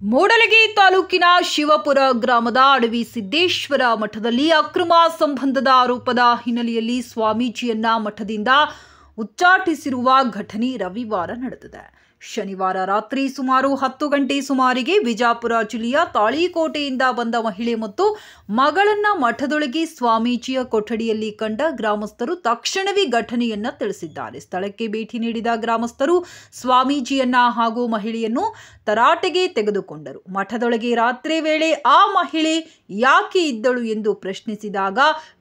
ಮೂಡಲಗಿ ತಾಲೂಕಿನ ಶಿವಪುರ ಗ್ರಾಮದ ಅಡವಿ ಸಿದ್ದೇಶ್ವರ ಮಠದಲ್ಲಿ ಅಕ್ರಮ ಸಂಬಂಧದ ಆರೋಪದ ಹಿನ್ನೆಲೆಯಲ್ಲಿ ಸ್ವಾಮೀಜಿಯನ್ನ ಮಠದಿಂದ ಉಚ್ಚಾಟಿಸಿರುವ ಘಟನೆ ರವಿವಾರ ನಡೆದಿದೆ. ಶನಿವಾರ ರಾತ್ರಿ ಸುಮಾರು 10 ಗಂಟೆ ಸುಮಾರಿಗೆ ವಿಜಾಪುರ ಜಿಲ್ಲೆಯ ತಾಳಿಕೋಟೆಯಿಂದ ಬಂದ ಮಹಿಳೆ ಮತ್ತು ಮಗಳನ್ನ ಮಠದೊಳಗೆ ಸ್ವಾಮೀಜಿಯ ಕೊಠಡಿಯಲ್ಲಿ ಕಂಡ ಗ್ರಾಮಸ್ಥರು ತಕ್ಷಣವೇ ಘಟನೆಯನ್ನ ತಿಳಿಸಿದ್ದಾರೆ. ಸ್ಥಳಕ್ಕೆ ಭೇಟಿ ನೀಡಿದ ಗ್ರಾಮಸ್ಥರು ಸ್ವಾಮೀಜಿಯನ್ನ ಹಾಗೂ ಮಹಿಳೆಯನ್ನು ತರಾಟೆಗೆ ತೆಗೆದುಕೊಂಡರು. ಮಠದೊಳಗೆ ರಾತ್ರಿ ವೇಳೆ ಆ ಮಹಿಳೆ ಯಾಕೆ ಇದ್ದಳು ಎಂದು ಪ್ರಶ್ನಿಸಿದಾಗ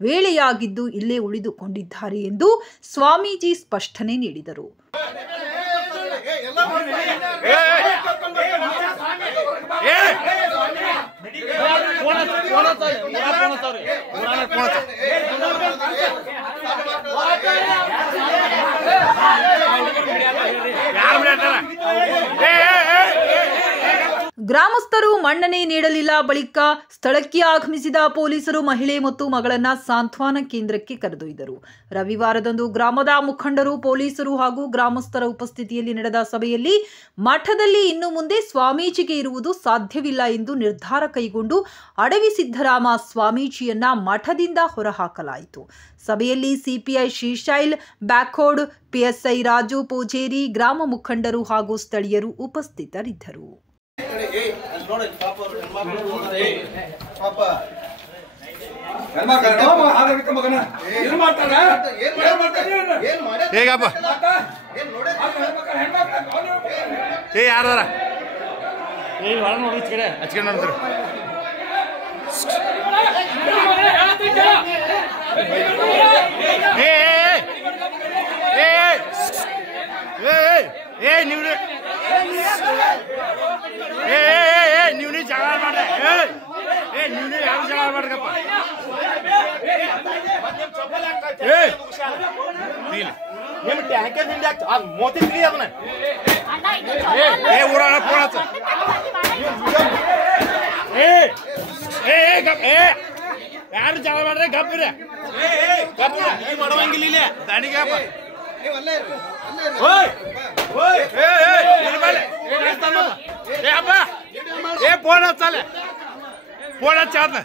ವೇಳೆಯಾಗಿದ್ದು ಇಲ್ಲೇ ಉಳಿದುಕೊಂಡಿದ್ದಾರೆ ಎಂದು ಸ್ವಾಮೀಜಿ ಸ್ಪಷ್ಟನೆ ನೀಡಿದರು. ಗ್ರಾಮಸ್ಥರು ಮನ್ನಣೆ ನೀಡಲಿಲ್ಲ. ಬಳಿಕ ಸ್ಥಳಕ್ಕೆ ಆಗಮಿಸಿದ ಪೊಲೀಸರು ಮಹಿಳೆ ಮತ್ತು ಮಗಳನ್ನ ಸಾಂತ್ವನ ಕೇಂದ್ರಕ್ಕೆ ಕರೆದೊಯ್ದರು. ರವಿವಾರದಂದು ಗ್ರಾಮದ ಮುಖಂಡರು, ಪೊಲೀಸರು ಹಾಗೂ ಗ್ರಾಮಸ್ಥರ ಉಪಸ್ಥಿತಿಯಲ್ಲಿ ನಡೆದ ಸಭೆಯಲ್ಲಿ ಮಠದಲ್ಲಿ ಇನ್ನು ಮುಂದೆ ಸ್ವಾಮೀಜಿಗೆ ಇರುವುದು ಸಾಧ್ಯವಿಲ್ಲ ಎಂದು ನಿರ್ಧಾರ ಕೈಗೊಂಡು ಅಡವಿ ಸಿದ್ದರಾಮ ಸ್ವಾಮೀಜಿಯನ್ನ ಮಠದಿಂದ ಹೊರಹಾಕಲಾಯಿತು. ಸಭೆಯಲ್ಲಿ ಸಿಪಿಐ ಶ್ರೀಶೈಲ್ ಬ್ಯಾಕೋಡ್, ಪಿಎಸ್ಐ ರಾಜು ಪೂಜೇರಿ, ಗ್ರಾಮ ಮುಖಂಡರು ಹಾಗೂ ಸ್ಥಳೀಯರು ಉಪಸ್ಥಿತರಿದ್ದರು. ನೀವು ಜಗಳ ಮಾಡ್ರೆ ನೀವು ಯಾರು ಜಗಳ ಮಾಡ್ರಪ್ಪ ನಿಮ್ ಟ್ಯಾಂಕರ್ ನಿಂದ ಮೋತಿ ಅದನ್ನ ಊರಾಣ ಪೋಣ ಯಾರು ಜಗಳ ಮಾಡ್ರೆ ಗಪ್ಪಿರ ಮಾಡುವಂಗಿಲ್ಲ ದಾಣಿಗಪ್ಪ ಫೋನ್ ಹಚ್ಚಲ್ಲ ಫೋನ್ ಹಚ್ಚಾದ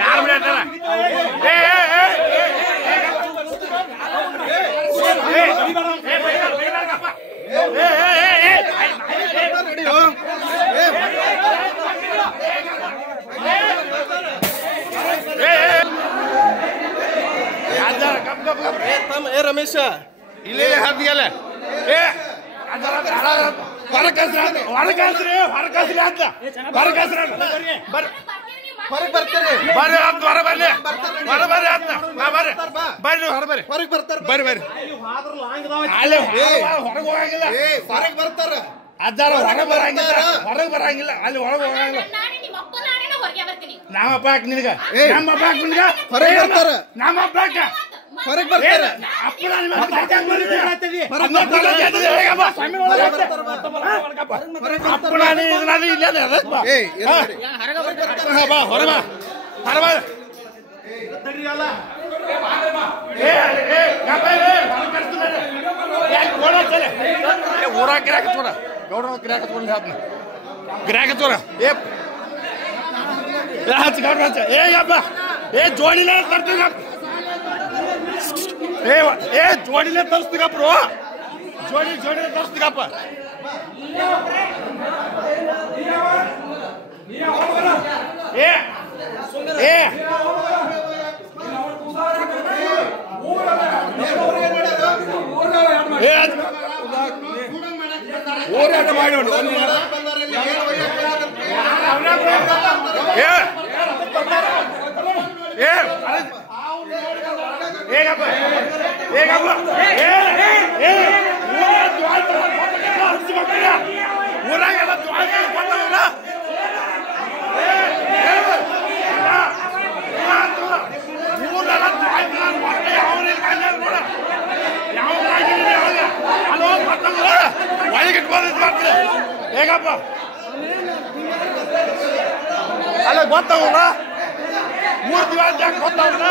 ಯಾರು ಬಿಡ್ತಾರ ರಮೇಶ ಇಲ್ಲೇ ಹದ್ದಿಯಲ್ಲ ಹೊರಗೆ ಬರಂಗಿಲ್ಲ ಅಲ್ಲಿ ಹೊರಗೆ ಹೋಗಂಗಿಲ್ಲ. ನಮ್ಮ ಅಪ್ಪ ನಿನಗ ನಮ್ಮ ಅಪ್ಪ ನಿನಗ ಹೊರಗೆ ಬರ್ತಾರ. ನಮ್ಮ ಅಪ್ಪ ಹೊರಗೆ ಬರ್ತಾರ. ಊರ ಗಿರಾಕ ತೋಡ ಗೌಡ ಗಿರಾಕ ತಗೊಂಡು ಹಾಕ್ನ ಗಿರಾಕ ತೋರ ಏಪ್ಪ ಜೋಡಿನ ತರ್ತೀಗ ಜೋಡಿನ ತರಿಸ್ತೀಗಪ್ಪ ಜೋಡಿನ ತರಿಸ್ತೀಗಪ್ಪ ಹೋರಾಟ ಮಾಡಿ ಊರಾಗೆಲ್ಲ ಯಾವ ಹೇಗಪ್ಪ ಅಲ್ಲ ಗೊತ್ತಾಗಲ್ಲ 3 ದಿವಸ ಗೊತ್ತಾಗಲ್ಲ